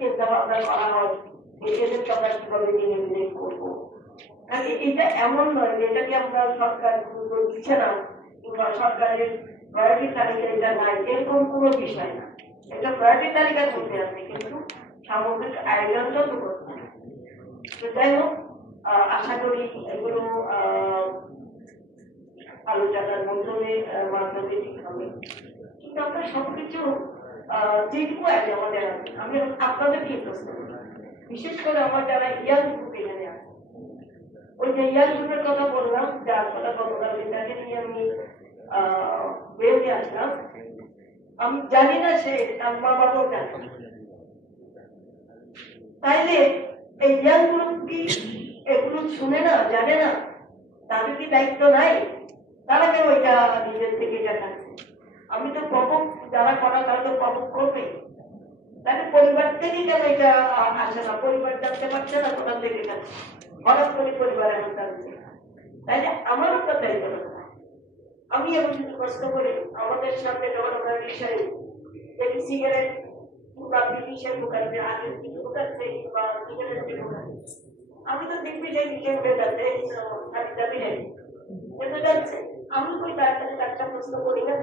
চিন্তা ভাবনা করা হয় এদেরকে আমরা কিভাবে নিয়ে করবো। এটা এমন নয় যে এটাকে আপনার সরকার গুরুত্ব দিচ্ছে না কিংবা সরকারের প্রায়োরিটি তালিকা এটা নাই, এরকম কোনো বিষয় না। এটা প্রায়োরিটি তালিকার মধ্যে আছে, কিন্তু সামগ্রিক আয়োজনটা তো করছে। তো যাই হোক, আশা করি এগুলো আলোচনার মাধ্যমে ঠিক হবে। কিন্তু আমরা সবকিছু যেটুকু আছে আমাদের আছে, আমি আপনাদেরকে প্রশ্ন করি, বিশেষ করে আমার যারা ইয়াং গ্রুপ এখানে আছে, ওই যে ইয়াং গ্রুপের কথা বললাম, যার কথা গতকালকে তাকে নিয়ে আমি বেরিয়ে আসলাম, আমি জানি না সে তার মা বাবাও জানে। তাইলে এই ইয়াং গ্রুপ কি এগুলো শুনে না, জানে না? তাদের কি দায়িত্ব নাই? তারা কেন এটা নিজের থেকে দেখাচ্ছে? আমি তো প্রভোগ যারা করা তারা তো প্রভোগ করবে, তাহলে পরিবার থেকে কেন এটা আসে না? পরিবার জানতে পারছে না কোথা থেকে হঠাৎ করে পরিবার এখন জানছে। তাইলে আমার উপর দায়িত্ব না। আমি এখন যদি প্রশ্ন করি, আমাদের সামনে যখন আমরা রিক্সায় দেখি সিগারেট কিংবা ব্রিটিশের দোকানে আগে কিছু ঢুকাচ্ছে কিংবা সিগারেট ঢুকাচ্ছে, আমি তো দেখবি যে নিজের বেড়াতে দাবি নেই যাচ্ছে। আমি ওই তার কাছে একটা প্রশ্ন করি না,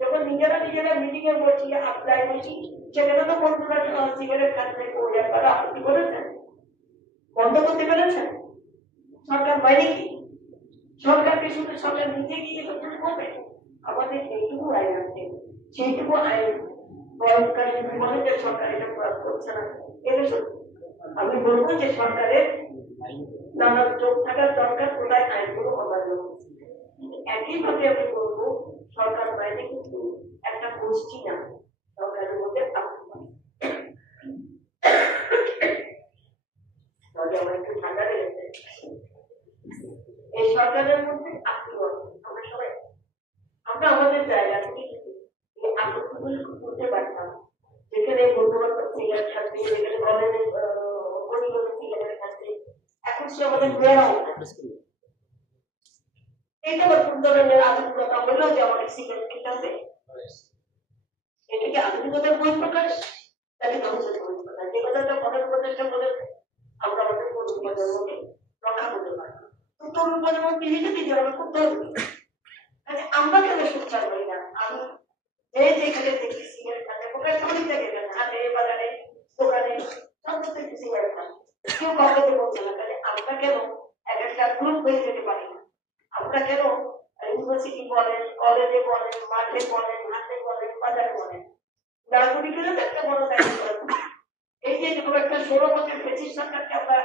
যখন নিজেরা মিটিং এ বলছি আপ্লাই বলছি, সেখানে তো বন্ধুরা সিগারেট খাচ্ছে, ওই একবারে আপত্তি করেছেন, বন্ধ করতে পেরেছেন? সরকার বাইরে কি? সরকারকে শুধু সরকার নিজে গিয়ে করবে? আমাদের যেটুকু আইন আছে সেইটুকু আইন প্রয়োগকারী বলে যে সরকার এটা প্রয়োগ করছে না, এটা সত্যি। আমি বলবো যে সরকারের নানা চোখ থাকার দরকার কোথায় আইনগুলো অমান্য হচ্ছে। একইভাবে আমি বলবো সরকার বাইরে কিন্তু একটা গোষ্ঠী না, সরকারের মধ্যে আমার একটু ঠান্ডা লেগেছে। এই সরকারের মধ্যে আত্মীয় আমরা সবাই, আমরা আমাদের জায়গা থেকে এই আত্মীয়গুলি করতে পারতাম, যেখানে বন্ধুবান্ধব সিগারেট খাচ্ছে, যেখানে কলেজে সিগারেট খাচ্ছে, এখন সে আমাদের মেয়েরাও এটা কোন ধরনের আধুনিকতা হলো যে আমাকে সিগারেট খেতে হবে? এটা কি আধুনিকতার বহিঃপ্রকাশ? তাহলে ধ্বংসের বহিঃপ্রকাশ। যে কথাটা মনের প্রচেষ্টা বলেছে, আমরা আমাদের তরুণ প্রজন্মকে রক্ষা করতে পারি। তরুণ প্রজন্ম পিড়িতে দিতে হবে, করতে হবে। আমরা কেন সোচ্চার হই না? আমি যেখানে দেখি সিগারেট খাতে, ওখানে চলি থেকে গেলে হাতে বাজারে দোকানে সব থেকে সিগারেট খান, কেউ কাউকে বলছে না। তাহলে আমরা কেন এক একটা গ্রুপ হয়ে যেতে পারি না? আমরা কেন ইউনিভার্সিটি বলেন, কলেজে বলেন, মাঠে বলেন, হাতে বলেন, বাজারে বলেন, নাগরিকেরও একটা বড় দায়িত্ব। এই যে এরকম একটা 16 বছর ব্রিটিশ সরকারকে আমরা